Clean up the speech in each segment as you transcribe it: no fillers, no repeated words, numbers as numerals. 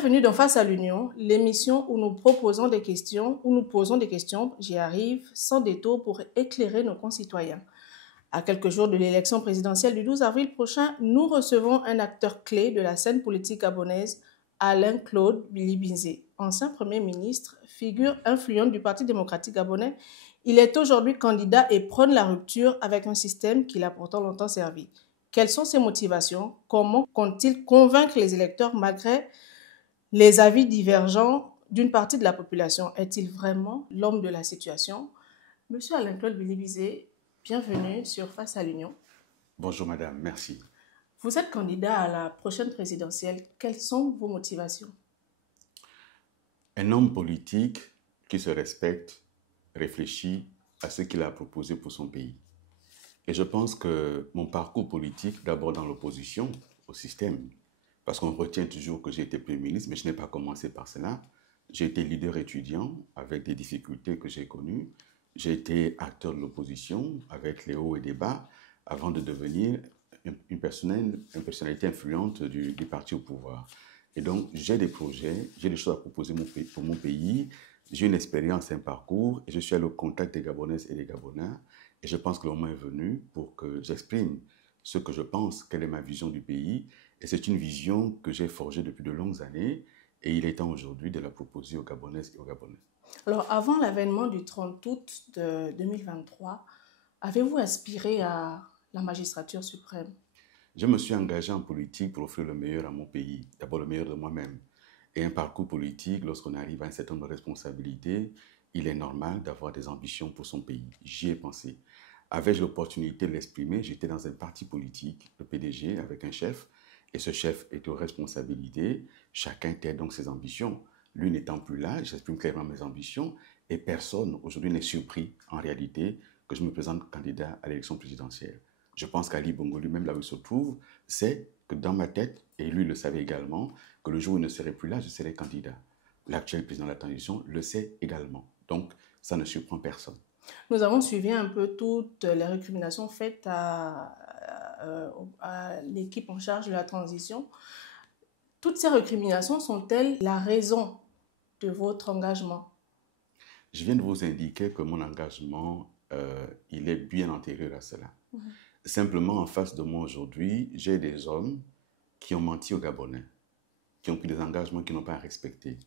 Bienvenue dans Face à l'Union, l'émission où nous proposons des questions, où nous posons des questions, j'y arrive, sans détour pour éclairer nos concitoyens. À quelques jours de l'élection présidentielle du 12 avril prochain, nous recevons un acteur clé de la scène politique gabonaise, Alain-Claude Bilibinze, ancien Premier ministre, figure influente du Parti démocratique gabonais. Il est aujourd'hui candidat et prône la rupture avec un système qui l'a pourtant longtemps servi. Quelles sont ses motivations? Comment compte-t-il convaincre les électeurs malgré les avis divergents d'une partie de la population? Est-il vraiment l'homme de la situation? Monsieur Alain-Claude Bilibinze, bienvenue sur Face à l'Union. Bonjour madame, merci. Vous êtes candidat à la prochaine présidentielle. Quelles sont vos motivations? Un homme politique qui se respecte réfléchit à ce qu'il a proposé pour son pays. Et je pense que mon parcours politique, d'abord dans l'opposition au système, parce qu'on retient toujours que j'ai été Premier ministre, mais je n'ai pas commencé par cela. J'ai été leader étudiant avec des difficultés que j'ai connues. J'ai été acteur de l'opposition avec les hauts et les bas avant de devenir une personnalité influente du parti au pouvoir. Et donc, j'ai des projets, j'ai des choses à proposer pour mon pays. J'ai une expérience, un parcours, et je suis allé au contact des Gabonaises et des Gabonais. Et je pense que le moment est venu pour que j'exprime ce que je pense, quelle est ma vision du pays. Et c'est une vision que j'ai forgée depuis de longues années. Et il est temps aujourd'hui de la proposer aux Gabonaises et aux Gabonais. Alors, avant l'avènement du 30 août de 2023, avez-vous aspiré à la magistrature suprême? Je me suis engagé en politique pour offrir le meilleur à mon pays, d'abord le meilleur de moi-même. Et un parcours politique, lorsqu'on arrive à un certain nombre de responsabilités, il est normal d'avoir des ambitions pour son pays. J'y ai pensé. Avais-je l'opportunité de l'exprimer? J'étais dans un parti politique, le PDG, avec un chef, et ce chef est aux responsabilités. Chacun tait donc ses ambitions. Lui n'étant plus là, j'exprime clairement mes ambitions, et personne aujourd'hui n'est surpris, en réalité, que je me présente candidat à l'élection présidentielle. Je pense qu'Ali Bongo lui-même, là où il se trouve, sait que dans ma tête, et lui le savait également, que le jour où il ne serait plus là, je serai candidat. L'actuel président de la transition le sait également. Donc, ça ne surprend personne. Nous avons suivi un peu toutes les récriminations faites à l'équipe en charge de la transition. Toutes ces récriminations sont-elles la raison de votre engagement? Je viens de vous indiquer que mon engagement, il est bien antérieur à cela. Simplement, en face de moi aujourd'hui, j'ai des hommes qui ont menti aux Gabonais, qui ont pris des engagements qu'ils n'ont pas respectés.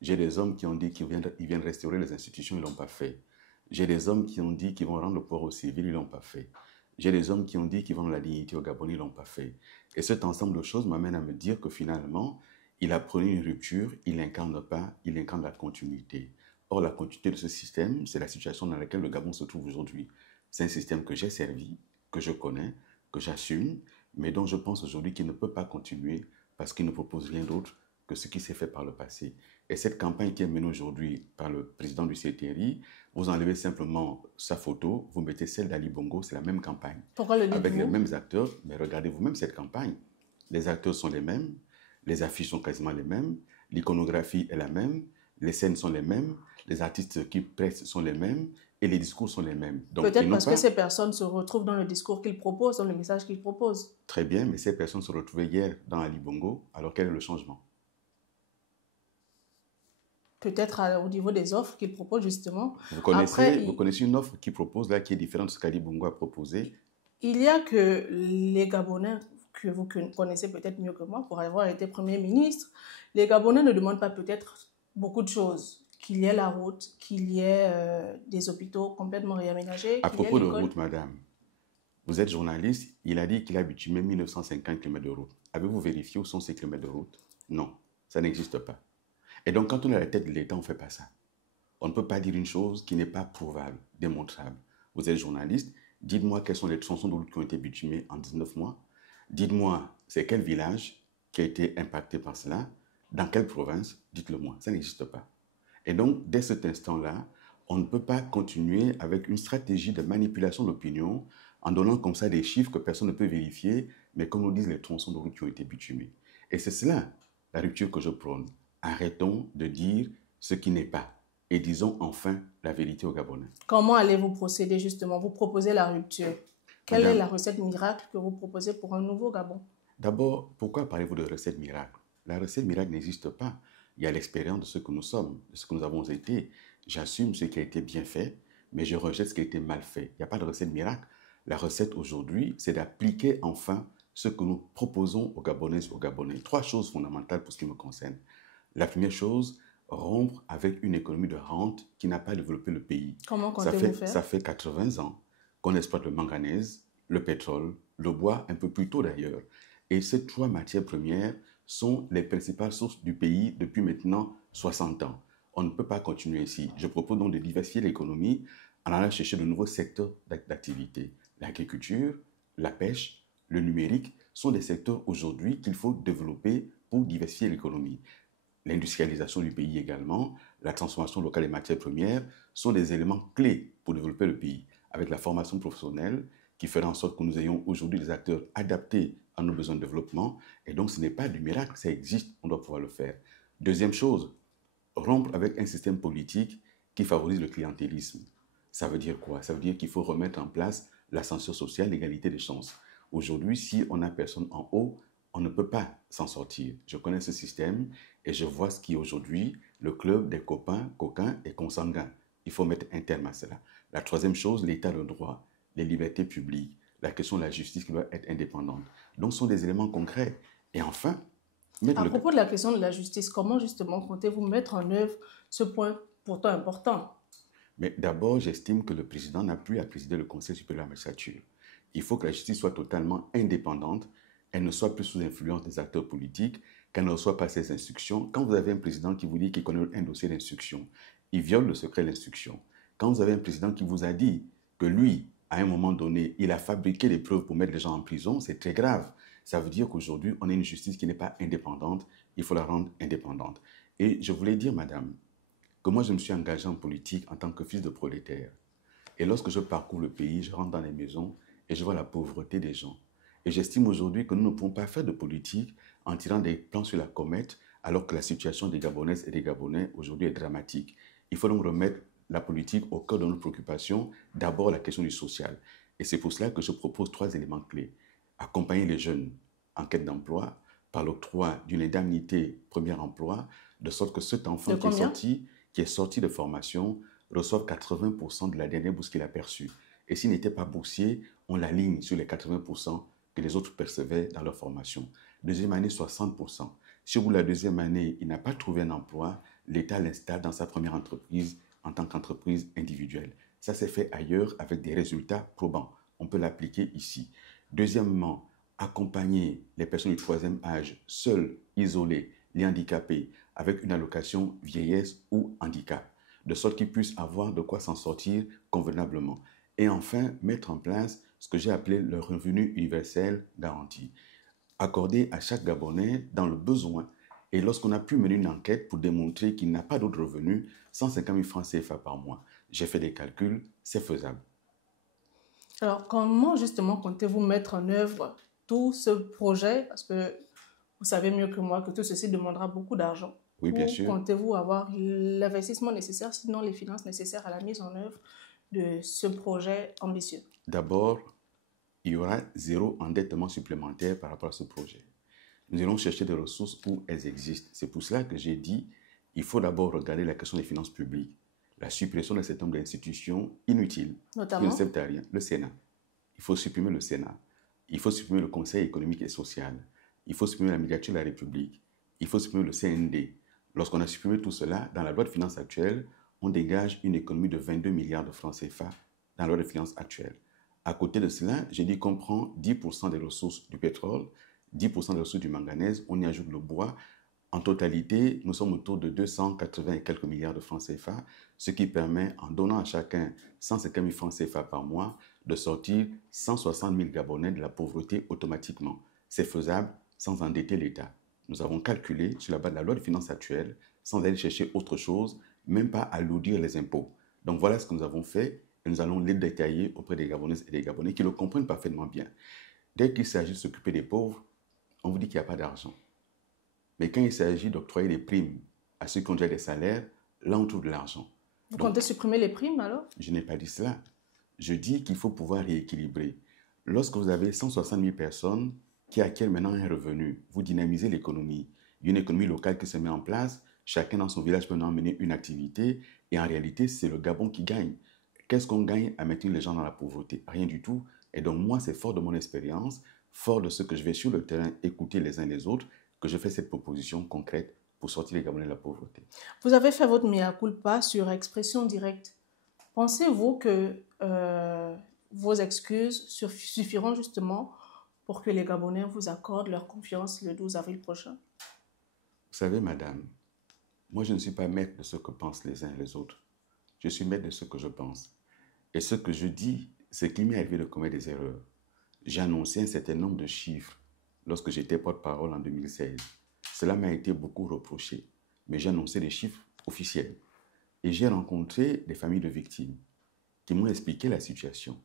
J'ai des hommes qui ont dit qu'ils viennent restaurer les institutions, ils ne l'ont pas fait. J'ai des hommes qui ont dit qu'ils vont rendre le pouvoir aux civils, ils ne l'ont pas fait. J'ai des hommes qui ont dit qu'ils vont rendre la dignité aux Gabonais, ils ne l'ont pas fait. Et cet ensemble de choses m'amène à me dire que finalement, il a prôné une rupture, il n'incarne pas, il incarne la continuité. Or, la continuité de ce système, c'est la situation dans laquelle le Gabon se trouve aujourd'hui. C'est un système que j'ai servi, que je connais, que j'assume, mais dont je pense aujourd'hui qu'il ne peut pas continuer parce qu'il ne propose rien d'autre que ce qui s'est fait par le passé. Et cette campagne qui est menée aujourd'hui par le président du CTRI, vous enlevez simplement sa photo, vous mettez celle d'Ali Bongo, c'est la même campagne. Pourquoi le dites-vous? Avec les mêmes acteurs, mais regardez vous-même cette campagne. Les acteurs sont les mêmes, les affiches sont quasiment les mêmes, l'iconographie est la même, les scènes sont les mêmes, les artistes qui pressent sont les mêmes, et les discours sont les mêmes. Peut-être parce que ces personnes se retrouvent dans le discours qu'ils proposent, dans le message qu'ils proposent. Très bien, mais ces personnes se retrouvaient hier dans Ali Bongo, alors quel est le changement? Peut-être au niveau des offres qu'ils proposent justement. Vous connaissez une offre qui propose là, qui est différente de ce qu'Ali Bongo a proposé? Il y a que les Gabonais, que vous connaissez peut-être mieux que moi, pour avoir été Premier ministre, les Gabonais ne demandent pas peut-être beaucoup de choses. Qu'il y ait la route, qu'il y ait des hôpitaux complètement réaménagés. À propos de route, madame, vous êtes journaliste, il a dit qu'il a bitumé 1950 km de route. Avez-vous vérifié où sont ces kilomètres de route? Non, ça n'existe pas. Et donc, quand on est à la tête de l'État, on ne fait pas ça. On ne peut pas dire une chose qui n'est pas prouvable, démontrable. Vous êtes journaliste, dites-moi quelles sont les tronçons de route qui ont été bitumés en 19 mois. Dites-moi, c'est quel village qui a été impacté par cela? Dans quelle province? Dites-le-moi, ça n'existe pas. Et donc, dès cet instant-là, on ne peut pas continuer avec une stratégie de manipulation d'opinion en donnant comme ça des chiffres que personne ne peut vérifier, mais comme nous disent les tronçons de route qui ont été bitumés. Et c'est cela, la rupture que je prône. Arrêtons de dire ce qui n'est pas et disons enfin la vérité aux Gabonais. Comment allez-vous procéder justement? Vous proposez la rupture. Quelle est la recette miracle que vous proposez pour un nouveau Gabon? D'abord, pourquoi parlez-vous de recette miracle? La recette miracle n'existe pas. Il y a l'expérience de ce que nous sommes, de ce que nous avons été. J'assume ce qui a été bien fait, mais je rejette ce qui a été mal fait. Il n'y a pas de recette miracle. La recette aujourd'hui, c'est d'appliquer enfin ce que nous proposons aux Gabonaises et aux Gabonais. Trois choses fondamentales pour ce qui me concerne. La première chose, rompre avec une économie de rente qui n'a pas développé le pays. Comment comptez-vous faire? Ça fait 80 ans qu'on exploite le manganèse, le pétrole, le bois, un peu plus tôt d'ailleurs. Et ces trois matières premières sont les principales sources du pays depuis maintenant 60 ans. On ne peut pas continuer ainsi. Je propose donc de diversifier l'économie en allant chercher de nouveaux secteurs d'activité. L'agriculture, la pêche, le numérique sont des secteurs aujourd'hui qu'il faut développer pour diversifier l'économie. L'industrialisation du pays également, la transformation locale des matières premières sont des éléments clés pour développer le pays, avec la formation professionnelle qui fera en sorte que nous ayons aujourd'hui des acteurs adaptés à nos besoins de développement. Et donc, ce n'est pas du miracle, ça existe, on doit pouvoir le faire. Deuxième chose, rompre avec un système politique qui favorise le clientélisme. Ça veut dire quoi? Ça veut dire qu'il faut remettre en place l'ascenseur social, l'égalité des chances. Aujourd'hui, si on n'a personne en haut, on ne peut pas s'en sortir. Je connais ce système et je vois ce qui est aujourd'hui le club des copains, coquins et consanguins. Il faut mettre un terme à cela. La troisième chose, l'état de droit, les libertés publiques, la question de la justice qui doit être indépendante. Donc, ce sont des éléments concrets. Et enfin, à propos de la question de la justice, comment justement comptez-vous mettre en œuvre ce point pourtant important? Mais d'abord, j'estime que le président n'a plus à présider le Conseil supérieur de la magistrature. Il faut que la justice soit totalement indépendante, elle ne soit plus sous influence des acteurs politiques, qu'elle ne reçoive pas ses instructions. Quand vous avez un président qui vous dit qu'il connaît un dossier d'instruction, il viole le secret de l'instruction. Quand vous avez un président qui vous a dit que lui, à un moment donné, il a fabriqué les preuves pour mettre les gens en prison, c'est très grave. Ça veut dire qu'aujourd'hui, on a une justice qui n'est pas indépendante, il faut la rendre indépendante. Et je voulais dire, madame, que moi, je me suis engagé en politique en tant que fils de prolétaire. Et lorsque je parcours le pays, je rentre dans les maisons et je vois la pauvreté des gens. Et j'estime aujourd'hui que nous ne pouvons pas faire de politique en tirant des plans sur la comète alors que la situation des Gabonaises et des Gabonais aujourd'hui est dramatique. Il faut donc remettre la politique au cœur de nos préoccupations, d'abord la question du social. Et c'est pour cela que je propose trois éléments clés. Accompagner les jeunes en quête d'emploi par l'octroi d'une indemnité premier emploi, de sorte que cet enfant qui est sorti de formation reçoive 80% de la dernière bourse qu'il a perçue. Et s'il n'était pas boursier, on l'aligne sur les 80% que les autres percevaient dans leur formation. Deuxième année, 60%. Si au bout de la deuxième année, il n'a pas trouvé un emploi, l'État l'installe dans sa première entreprise en tant qu'entreprise individuelle. Ça s'est fait ailleurs avec des résultats probants. On peut l'appliquer ici. Deuxièmement, accompagner les personnes du troisième âge, seules, isolées, les handicapés, avec une allocation vieillesse ou handicap, de sorte qu'ils puissent avoir de quoi s'en sortir convenablement. Et enfin, mettre en place ce que j'ai appelé le revenu universel garanti, accordé à chaque Gabonais dans le besoin. Et lorsqu'on a pu mener une enquête pour démontrer qu'il n'a pas d'autre revenu, 150 000 francs CFA par mois. J'ai fait des calculs, c'est faisable. Alors, comment justement comptez-vous mettre en œuvre tout ce projet? Parce que vous savez mieux que moi que tout ceci demandera beaucoup d'argent. Oui, bien sûr. Comptez-vous avoir l'investissement nécessaire, sinon les finances nécessaires à la mise en œuvre de ce projet ambitieux? D'abord, il y aura zéro endettement supplémentaire par rapport à ce projet. Nous allons chercher des ressources où elles existent. C'est pour cela que j'ai dit il faut d'abord regarder la question des finances publiques, la suppression d'un certain nombre d'institutions inutiles Notamment, qui ne servent à rien. Le Sénat. Il faut supprimer le Sénat. Il faut supprimer le Conseil économique et social. Il faut supprimer la médiature de la République. Il faut supprimer le CND. Lorsqu'on a supprimé tout cela, dans la loi de finances actuelle, on dégage une économie de 22 milliards de francs CFA dans la loi de finances actuelle. À côté de cela, j'ai dit qu'on prend 10% des ressources du pétrole, 10% des ressources du manganèse, on y ajoute le bois. En totalité, nous sommes autour de 280 et quelques milliards de francs CFA, ce qui permet, en donnant à chacun 150 000 francs CFA par mois, de sortir 160 000 Gabonais de la pauvreté automatiquement. C'est faisable sans endetter l'État. Nous avons calculé sur la base de la loi de finances actuelle, sans aller chercher autre chose, même pas alourdir les impôts. Donc voilà ce que nous avons fait et nous allons les détailler auprès des Gabonaises et des Gabonais qui le comprennent parfaitement bien. Dès qu'il s'agit de s'occuper des pauvres, on vous dit qu'il n'y a pas d'argent. Mais quand il s'agit d'octroyer des primes à ceux qui ont déjà des salaires, là on trouve de l'argent. Vous comptez supprimer les primes alors? Je n'ai pas dit cela. Je dis qu'il faut pouvoir rééquilibrer. Lorsque vous avez 160 000 personnes qui acquièrent maintenant un revenu, vous dynamisez l'économie. Il y a une économie locale qui se met en place. Chacun dans son village peut maintenant mener une activité. Et en réalité, c'est le Gabon qui gagne. Qu'est-ce qu'on gagne à maintenir les gens dans la pauvreté? Rien du tout. Et donc, moi, c'est fort de mon expérience, fort de ce que je vais sur le terrain écouter les uns les autres, que je fais cette proposition concrète pour sortir les Gabonais de la pauvreté. Vous avez fait votre mea culpa sur expression directe. Pensez-vous que vos excuses suffiront justement pour que les Gabonais vous accordent leur confiance le 12 avril prochain? Vous savez, madame, moi, je ne suis pas maître de ce que pensent les uns et les autres. Je suis maître de ce que je pense. Et ce que je dis, c'est qu'il m'est arrivé de commettre des erreurs. J'ai annoncé un certain nombre de chiffres lorsque j'étais porte-parole en 2016. Cela m'a été beaucoup reproché, mais j'ai annoncé des chiffres officiels. Et j'ai rencontré des familles de victimes qui m'ont expliqué la situation,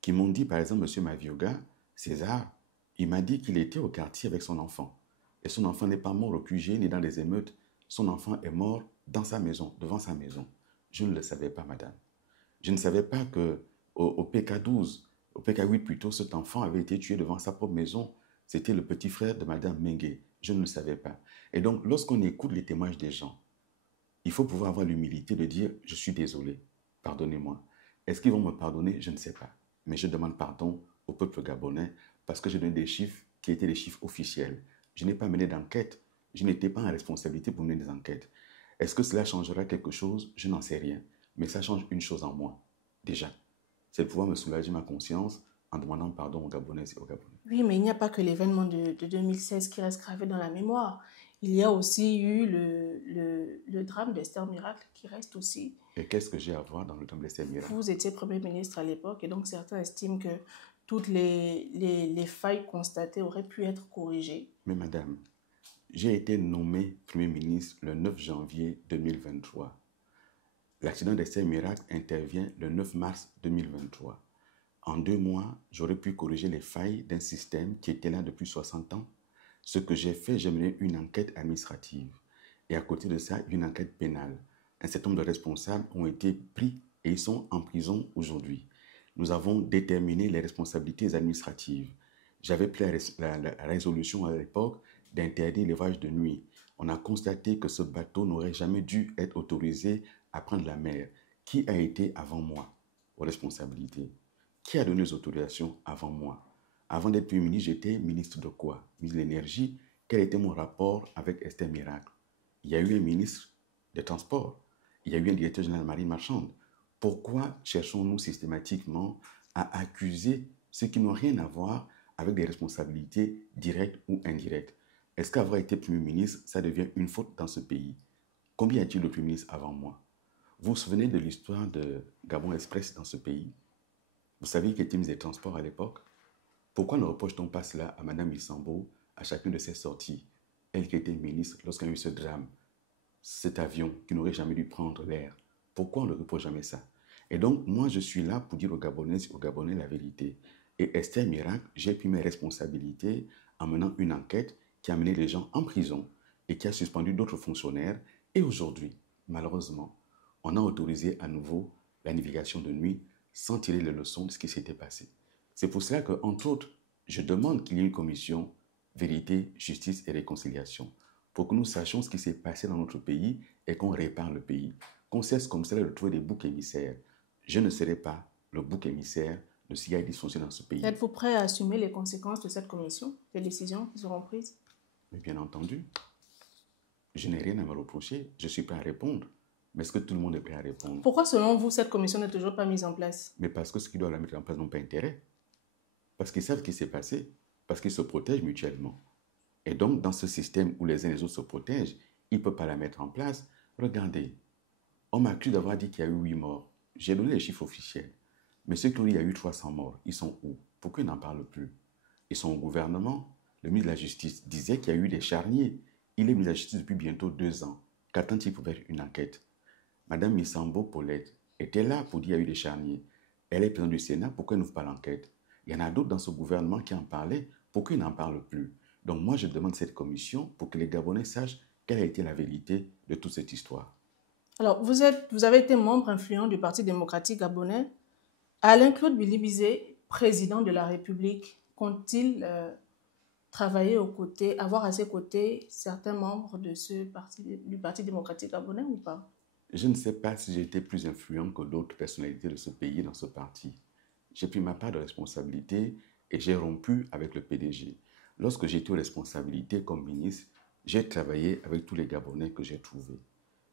qui m'ont dit, par exemple, M. Mavioga, César, il m'a dit qu'il était au quartier avec son enfant. Et son enfant n'est pas mort au QG ni dans des émeutes. Son enfant est mort dans sa maison, devant sa maison. Je ne le savais pas, madame. Je ne savais pas qu'au PK12, au PK8 plutôt, cet enfant avait été tué devant sa propre maison. C'était le petit frère de madame Mengue. Je ne le savais pas. Et donc, lorsqu'on écoute les témoignages des gens, il faut pouvoir avoir l'humilité de dire « je suis désolé, pardonnez-moi ». Est-ce qu'ils vont me pardonner? Je ne sais pas. Mais je demande pardon au peuple gabonais parce que j'ai donné des chiffres qui étaient des chiffres officiels. Je n'ai pas mené d'enquête. Je n'étais pas en responsabilité pour mener des enquêtes. Est-ce que cela changera quelque chose? Je n'en sais rien. Mais ça change une chose en moi, déjà. C'est de pouvoir me soulager ma conscience en demandant pardon aux Gabonaises et aux Gabonais. Oui, mais il n'y a pas que l'événement de 2016 qui reste gravé dans la mémoire. Il y a aussi eu le drame d'Esther Miracle qui reste aussi. Et qu'est-ce que j'ai à voir dans le drame d'Esther Miracle? Vous étiez Premier ministre à l'époque et donc certains estiment que toutes les failles constatées auraient pu être corrigées. Mais madame, j'ai été nommé Premier ministre le 9 janvier 2023. L'accident d'Esther Miracle intervient le 9 mars 2023. En 2 mois, j'aurais pu corriger les failles d'un système qui était là depuis 60 ans. Ce que j'ai fait, j'ai mené une enquête administrative. Et à côté de ça, une enquête pénale. Un certain nombre de responsables ont été pris et ils sont en prison aujourd'hui. Nous avons déterminé les responsabilités administratives. J'avais pris la résolution à l'époque d'interdire l'élevage de nuit. On a constaté que ce bateau n'aurait jamais dû être autorisé à prendre la mer. Qui a été avant moi aux responsabilités? Qui a donné les autorisations avant moi? Avant d'être Premier ministre, j'étais ministre de quoi? Ministre de l'Énergie. Quel était mon rapport avec Esther Miracle? Il y a eu un ministre des Transports. Il y a eu un directeur général de marine marchande. Pourquoi cherchons-nous systématiquement à accuser ceux qui n'ont rien à voir avec des responsabilités directes ou indirectes? Est-ce qu'avoir été Premier ministre, ça devient une faute dans ce pays? Combien y a-t-il de Premier ministres avant moi? Vous vous souvenez de l'histoire de Gabon Express dans ce pays? Vous saviez qu'il était ministre des Transports à l'époque? Pourquoi ne reproche-t-on pas cela à Mme Missambo à chacune de ses sorties? Elle qui était ministre lorsqu'il y a eu ce drame, cet avion qui n'aurait jamais dû prendre l'air. Pourquoi on ne reproche jamais ça? Et donc, moi, je suis là pour dire aux Gabonais et aux Gabonais la vérité. Et Esther Miracle, j'ai pris mes responsabilités en menant une enquête qui a mené les gens en prison et qui a suspendu d'autres fonctionnaires. Et aujourd'hui, malheureusement, on a autorisé à nouveau la navigation de nuit sans tirer les leçons de ce qui s'était passé. C'est pour cela que, entre autres, je demande qu'il y ait une commission vérité, justice et réconciliation pour que nous sachions ce qui s'est passé dans notre pays et qu'on répare le pays, qu'on cesse comme cela de trouver des boucs émissaires. Je ne serai pas le bouc émissaire de ce qui a dysfonctionné dans ce pays. Êtes-vous prêt à assumer les conséquences de cette commission, les décisions qui seront prises? Mais bien entendu, je n'ai rien à me reprocher, je suis prêt à répondre. Mais est-ce que tout le monde est prêt à répondre? Pourquoi, selon vous, cette commission n'est toujours pas mise en place? Mais parce que ceux qui doivent la mettre en place n'ont pas intérêt. Parce qu'ils savent ce qui s'est passé, parce qu'ils se protègent mutuellement. Et donc, dans ce système où les uns et les autres se protègent, ils ne peuvent pas la mettre en place. Regardez, on m'accuse d'avoir dit qu'il y a eu 8 morts. J'ai donné les chiffres officiels. Mais ceux qui ont dit qu'il y a eu 300 morts, ils sont où? Pourquoi ils n'en parlent plus? Ils sont au gouvernement. Le ministre de la Justice disait qu'il y a eu des charniers. Il est ministre de la Justice depuis bientôt 2 ans. Qu'attend-il pour faire une enquête? Madame Missambo Paulette était là pour dire qu'il y a eu des charniers. Elle est présidente du Sénat, pourquoi elle n'ouvre pas l'enquête? Il y en a d'autres dans ce gouvernement qui en parlaient, pourquoi ils n'en parlent plus? Donc moi, je demande cette commission pour que les Gabonais sachent quelle a été la vérité de toute cette histoire. Alors, vous avez été membre influent du Parti démocratique gabonais. Alain-Claude Billy Bizet, président de la République, compte-t-il travailler aux côtés, avoir à ses côtés certains membres de du Parti démocratique gabonais ou pas? Je ne sais pas si j'ai été plus influent que d'autres personnalités de ce pays dans ce parti. J'ai pris ma part de responsabilité et j'ai rompu avec le PDG. Lorsque j'étais aux responsabilités comme ministre, j'ai travaillé avec tous les Gabonais que j'ai trouvés.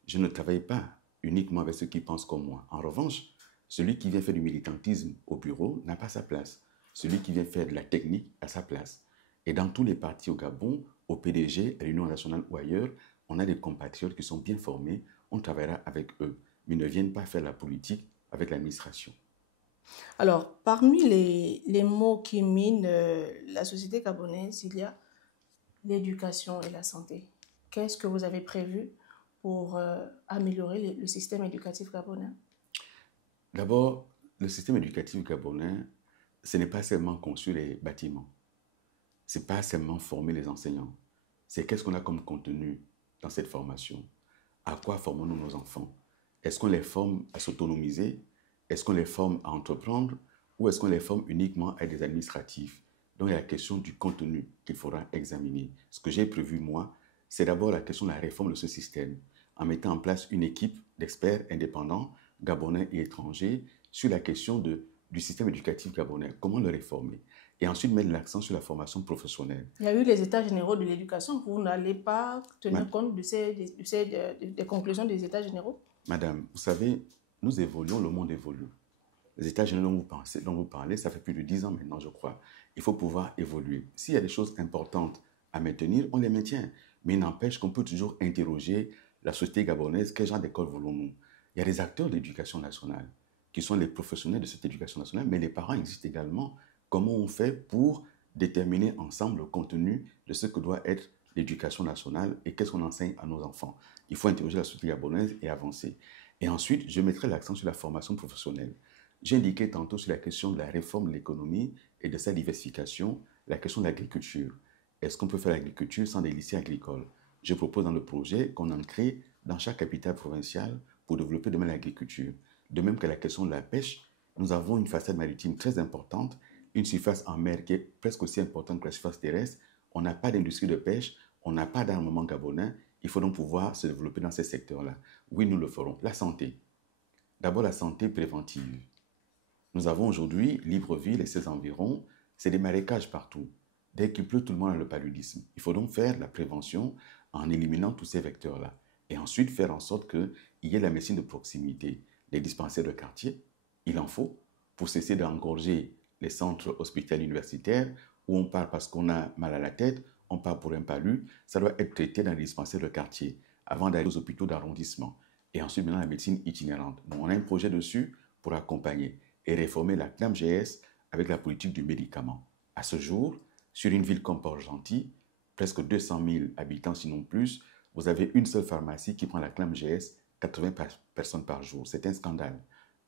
Je ne travaille pas uniquement avec ceux qui pensent comme moi. En revanche, celui qui vient faire du militantisme au bureau n'a pas sa place. Celui qui vient faire de la technique a sa place. Et dans tous les partis au Gabon, au PDG, à l'Union nationale ou ailleurs, on a des compatriotes qui sont bien formés, on travaillera avec eux, mais ne viennent pas faire la politique avec l'administration. Alors, parmi les mots qui minent la société gabonaise, il y a l'éducation et la santé. Qu'est-ce que vous avez prévu pour améliorer le système éducatif gabonais? D'abord, le système éducatif gabonais, ce n'est pas seulement construire les bâtiments, ce n'est pas seulement former les enseignants, c'est qu'est-ce qu'on a comme contenu dans cette formation. À quoi formons-nous nos enfants? Est-ce qu'on les forme à s'autonomiser? Est-ce qu'on les forme à entreprendre? Ou est-ce qu'on les forme uniquement à des administratifs? Donc, il y a la question du contenu qu'il faudra examiner. Ce que j'ai prévu, moi, c'est d'abord la question de la réforme de ce système, en mettant en place une équipe d'experts indépendants, gabonais et étrangers, sur la question du système éducatif gabonais, comment le réformer. Et ensuite mettre l'accent sur la formation professionnelle. Il y a eu les états généraux de l'éducation. Vous n'allez pas tenir compte des conclusions des états généraux? Madame, vous savez, nous évoluons, le monde évolue. Les états généraux dont vous parlez, ça fait plus de 10 ans maintenant, je crois. Il faut pouvoir évoluer. S'il y a des choses importantes à maintenir, on les maintient. Mais il n'empêche qu'on peut toujours interroger la société gabonaise, quel genre d'école voulons-nous? Il y a des acteurs de l'éducation nationale qui sont les professionnels de cette éducation nationale, mais les parents existent également. Comment on fait pour déterminer ensemble le contenu de ce que doit être l'éducation nationale et qu'est-ce qu'on enseigne à nos enfants? Il faut interroger la société gabonaise et avancer. Et ensuite, je mettrai l'accent sur la formation professionnelle. J'ai indiqué tantôt sur la question de la réforme de l'économie et de sa diversification, la question de l'agriculture. Est-ce qu'on peut faire l'agriculture sans des lycées agricoles? Je propose dans le projet qu'on en crée dans chaque capitale provinciale pour développer demain l'agriculture. De même que la question de la pêche, nous avons une façade maritime très importante, une surface en mer qui est presque aussi importante que la surface terrestre. On n'a pas d'industrie de pêche, on n'a pas d'armement gabonais. Il faut donc pouvoir se développer dans ces secteurs-là. Oui, nous le ferons. La santé. D'abord, la santé préventive. Nous avons aujourd'hui Libreville et ses environs, c'est des marécages partout. Dès qu'il pleut, tout le monde a le paludisme. Il faut donc faire la prévention en éliminant tous ces vecteurs-là. Et ensuite faire en sorte qu'il y ait la médecine de proximité. Les dispensaires de quartier, il en faut pour cesser d'engorger les centres hospitaliers universitaires où on part parce qu'on a mal à la tête, on part pour un palu. Ça doit être traité dans les dispensaires de quartier avant d'aller aux hôpitaux d'arrondissement. Et ensuite, maintenant, la médecine itinérante. Donc, on a un projet dessus pour accompagner et réformer la CNAMGS avec la politique du médicament. À ce jour, sur une ville comme Port-Gentil, presque 200 000 habitants, sinon plus, vous avez une seule pharmacie qui prend la CNAMGS 80 personnes par jour. C'est un scandale.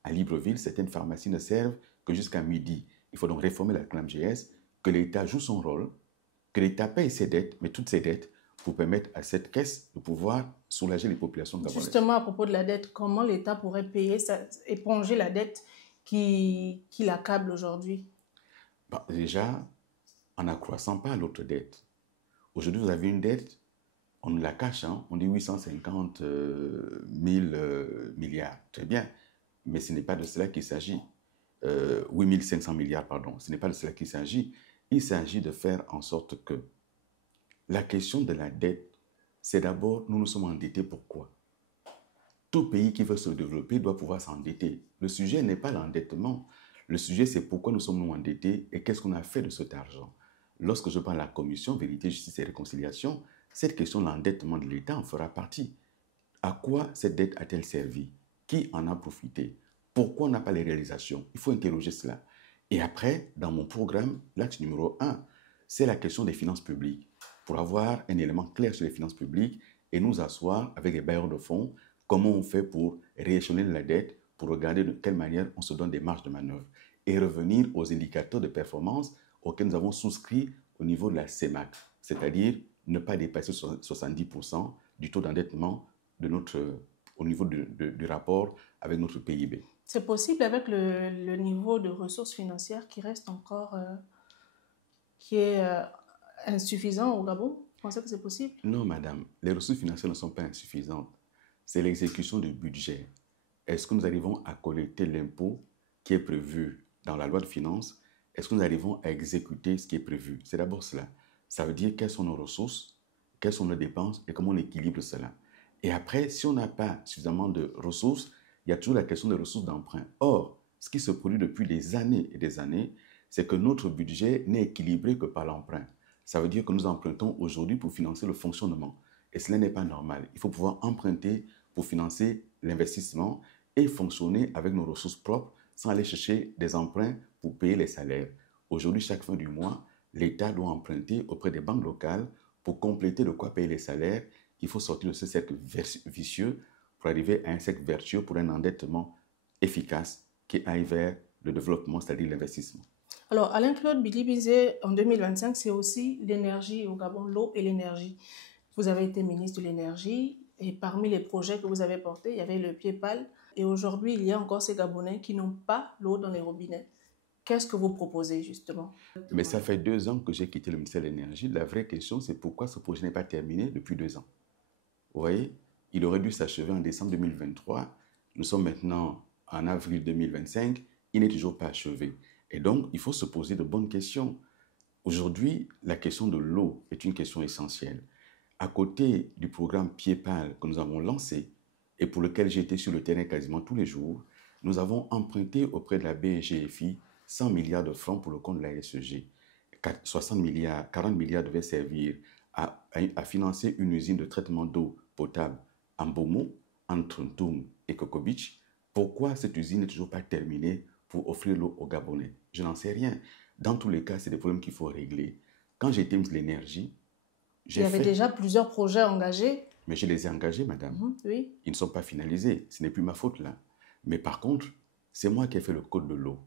À Libreville, certaines pharmacies ne servent que jusqu'à midi. Il faut donc réformer la CNAMGS, que l'État joue son rôle, que l'État paye ses dettes, mais toutes ses dettes, pour permettre à cette caisse de pouvoir soulager les populations gabonaises. Justement, à propos de la dette, comment l'État pourrait éponger la dette qui l'accable aujourd'hui? Déjà, en n'accroissant pas l'autre dette. Aujourd'hui, vous avez une dette, on nous la cache, hein, on dit 850 000 milliards. Très bien, mais ce n'est pas de cela qu'il s'agit. 8 500 milliards, pardon. Ce n'est pas de cela qu'il s'agit. Il s'agit de faire en sorte que la question de la dette, c'est d'abord, nous nous sommes endettés pourquoi? Tout pays qui veut se développer doit pouvoir s'endetter. Le sujet n'est pas l'endettement. Le sujet, c'est pourquoi nous sommes endettés et qu'est-ce qu'on a fait de cet argent. Lorsque je parle de la commission Vérité, Justice et Réconciliation, cette question de l'endettement de l'État en fera partie. À quoi cette dette a-t-elle servi? Qui en a profité? Pourquoi on n'a pas les réalisations? Il faut interroger cela. Et après, dans mon programme, l'axe numéro 1, c'est la question des finances publiques. Pour avoir un élément clair sur les finances publiques et nous asseoir avec les bailleurs de fonds, comment on fait pour rééchelonner la dette, pour regarder de quelle manière on se donne des marges de manœuvre et revenir aux indicateurs de performance auxquels nous avons souscrit au niveau de la CEMAC, c'est-à-dire ne pas dépasser 70% du taux d'endettement au niveau du rapport avec notre PIB. C'est possible avec le niveau de ressources financières qui reste encore, qui est insuffisant au Gabon? Vous pensez que c'est possible? Non, madame, les ressources financières ne sont pas insuffisantes. C'est l'exécution du budget. Est-ce que nous arrivons à collecter l'impôt qui est prévu dans la loi de finances? Est-ce que nous arrivons à exécuter ce qui est prévu? C'est d'abord cela. Ça veut dire quelles sont nos ressources, quelles sont nos dépenses et comment on équilibre cela. Et après, si on n'a pas suffisamment de ressources, il y a toujours la question des ressources d'emprunt. Or, ce qui se produit depuis des années et des années, c'est que notre budget n'est équilibré que par l'emprunt. Ça veut dire que nous empruntons aujourd'hui pour financer le fonctionnement. Et cela n'est pas normal. Il faut pouvoir emprunter pour financer l'investissement et fonctionner avec nos ressources propres sans aller chercher des emprunts pour payer les salaires. Aujourd'hui, chaque fin du mois, l'État doit emprunter auprès des banques locales pour compléter de quoi payer les salaires. Il faut sortir de ce cercle vicieux pour arriver à un cercle vertueux pour un endettement efficace qui aille vers le développement, c'est-à-dire l'investissement. Alors, Alain-Claude Billy-Bizet, en 2025, c'est aussi l'énergie au Gabon, l'eau et l'énergie. Vous avez été ministre de l'énergie et parmi les projets que vous avez portés, il y avait le pied-pal. Et aujourd'hui, il y a encore ces Gabonais qui n'ont pas l'eau dans les robinets. Qu'est-ce que vous proposez justement? Mais ça fait 2 ans que j'ai quitté le ministère de l'Énergie. La vraie question, c'est pourquoi ce projet n'est pas terminé depuis 2 ans. Vous voyez, il aurait dû s'achever en décembre 2023. Nous sommes maintenant en avril 2025. Il n'est toujours pas achevé. Et donc, il faut se poser de bonnes questions. Aujourd'hui, la question de l'eau est une question essentielle. À côté du programme Pied-Pal que nous avons lancé et pour lequel j'ai été sur le terrain quasiment tous les jours, nous avons emprunté auprès de la BGFI 100 milliards de francs pour le compte de la SEG. 40 milliards devaient servir à financer une usine de traitement d'eau potable en Bomo, entre Ntoum et Kokobich. Pourquoi cette usine n'est toujours pas terminée pour offrir l'eau aux Gabonais? Je n'en sais rien. Dans tous les cas, c'est des problèmes qu'il faut régler. Quand j'étais ministre de l'Énergie, il y avait déjà plusieurs projets engagés. Mais je les ai engagés, madame. Oui. Ils ne sont pas finalisés. Ce n'est plus ma faute là. Mais par contre, c'est moi qui ai fait le code de l'eau.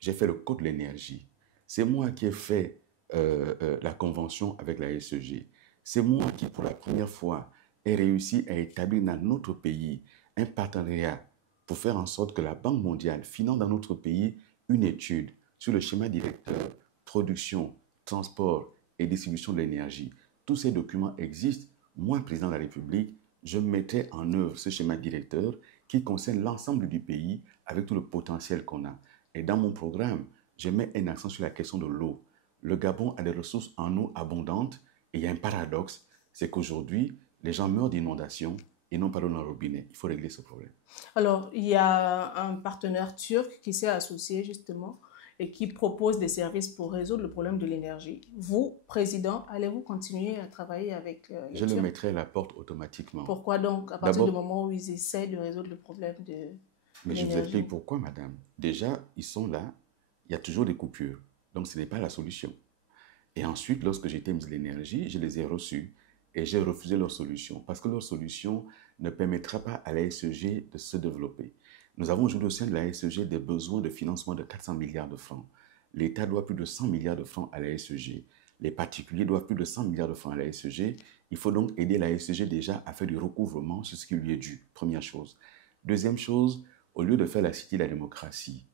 J'ai fait le code de l'énergie. C'est moi qui ai fait la convention avec la SEG. C'est moi qui, pour la première fois, ai réussi à établir dans notre pays un partenariat pour faire en sorte que la Banque mondiale finance dans notre pays une étude sur le schéma directeur, production, transport et distribution de l'énergie. Tous ces documents existent. Moi, président de la République, je mettrai en œuvre ce schéma directeur qui concerne l'ensemble du pays avec tout le potentiel qu'on a. Et dans mon programme, je mets un accent sur la question de l'eau. Le Gabon a des ressources en eau abondantes et il y a un paradoxe, c'est qu'aujourd'hui, les gens meurent d'inondations et non pas dans le robinet. Il faut régler ce problème. Alors, il y a un partenaire turc qui s'est associé justement et qui propose des services pour résoudre le problème de l'énergie. Vous, président, allez-vous continuer à travailler avec les Je Turcs? le mettrai à la porte automatiquement. Pourquoi donc, à partir du moment où ils essaient de résoudre le problème de Mais je vous explique pourquoi, madame. Déjà, ils sont là, il y a toujours des coupures. Donc, ce n'est pas la solution. Et ensuite, lorsque j'étais ministre de l'Énergie, je les ai reçus et j'ai refusé leur solution parce que leur solution ne permettra pas à la SEG de se développer. Nous avons aujourd'hui au sein de la SEG des besoins de financement de 400 milliards de francs. L'État doit plus de 100 milliards de francs à la SEG. Les particuliers doivent plus de 100 milliards de francs à la SEG. Il faut donc aider la SEG déjà à faire du recouvrement sur ce qui lui est dû. Première chose. Deuxième chose, au lieu de faire la Cité de la démocratie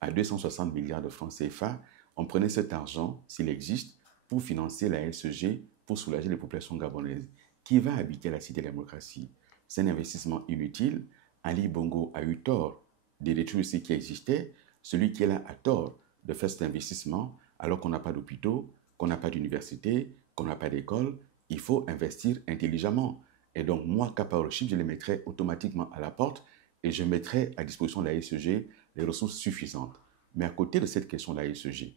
à 260 milliards de francs CFA, on prenait cet argent, s'il existe, pour financer la SEG, pour soulager les populations gabonaises. Qui va habiter la Cité de la démocratie? C'est un investissement inutile. Ali Bongo a eu tort de détruire ce qui existait. Celui qui est là a tort de faire cet investissement alors qu'on n'a pas d'hôpitaux, qu'on n'a pas d'université, qu'on n'a pas d'école. Il faut investir intelligemment. Et donc, moi, Kapaorochip, je les mettrai automatiquement à la porte et je mettrai à disposition de la SEG les ressources suffisantes. Mais à côté de cette question de la SEG,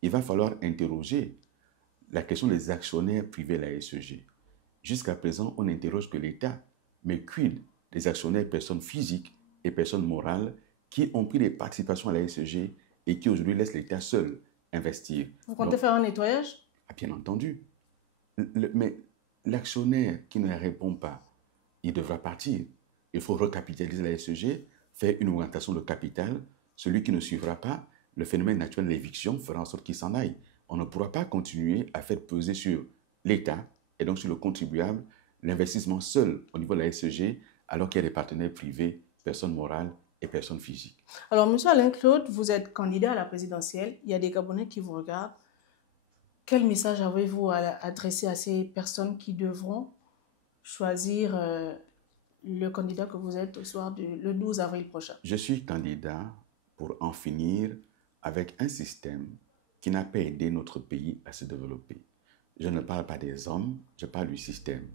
il va falloir interroger la question des actionnaires privés de la SEG. Jusqu'à présent, on n'interroge que l'État. Mais quid des actionnaires personnes physiques et personnes morales qui ont pris des participations à la SEG et qui aujourd'hui laissent l'État seul investir? Vous comptez faire un nettoyage? Bien entendu. Mais l'actionnaire qui ne répond pas, il devra partir. Il faut recapitaliser la SEG, faire une augmentation de capital. Celui qui ne suivra pas, le phénomène naturel de l'éviction fera en sorte qu'il s'en aille. On ne pourra pas continuer à faire peser sur l'État et donc sur le contribuable l'investissement seul au niveau de la SEG alors qu'il y a des partenaires privés, personnes morales et personnes physiques. Alors, M. Alain-Claude, vous êtes candidat à la présidentielle. Il y a des Gabonais qui vous regardent. Quel message avez-vous à adresser à ces personnes qui devront choisir le candidat que vous êtes au soir le 12 avril prochain? Je suis candidat pour en finir avec un système qui n'a pas aidé notre pays à se développer. Je ne parle pas des hommes, je parle du système.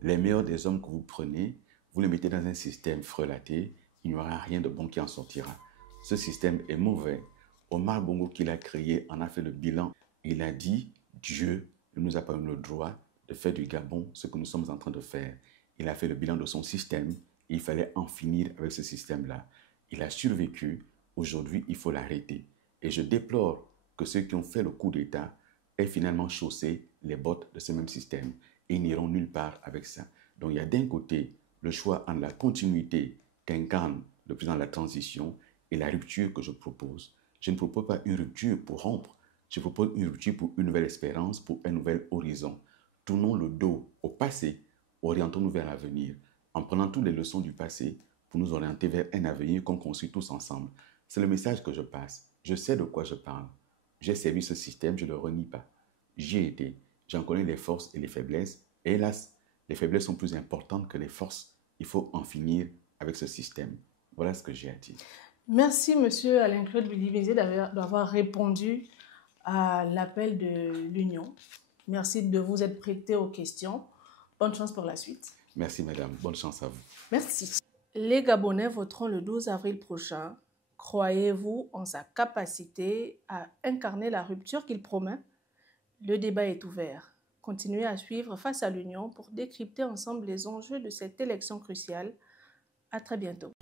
Les meilleurs des hommes que vous prenez, vous les mettez dans un système frelaté, il n'y aura rien de bon qui en sortira. Ce système est mauvais. Omar Bongo, qui l'a créé, en a fait le bilan. Il a dit, Dieu ne nous a pas donné le droit de faire du Gabon ce que nous sommes en train de faire. Il a fait le bilan de son système et il fallait en finir avec ce système-là. Il a survécu. Aujourd'hui, il faut l'arrêter. Et je déplore que ceux qui ont fait le coup d'État aient finalement chaussé les bottes de ce même système et n'iront nulle part avec ça. Donc il y a d'un côté le choix entre la continuité qu'incarne le président de la transition et la rupture que je propose. Je ne propose pas une rupture pour rompre, je propose une rupture pour une nouvelle espérance, pour un nouvel horizon. Tournons le dos au passé, orientons-nous vers l'avenir, en prenant toutes les leçons du passé pour nous orienter vers un avenir qu'on construit tous ensemble. C'est le message que je passe. Je sais de quoi je parle. J'ai servi ce système, je ne le renie pas. J'y ai été. J'en connais les forces et les faiblesses. Et hélas, les faiblesses sont plus importantes que les forces. Il faut en finir avec ce système. Voilà ce que j'ai à dire. Merci, monsieur Alain-Claude Billy-Bézé, d'avoir répondu à l'appel de l'Union. Merci de vous être prêté aux questions. Bonne chance pour la suite. Merci, madame. Bonne chance à vous. Merci. Les Gabonais voteront le 12 avril prochain. Croyez-vous en sa capacité à incarner la rupture qu'il promet? Le débat est ouvert. Continuez à suivre Face à l'Union pour décrypter ensemble les enjeux de cette élection cruciale. À très bientôt.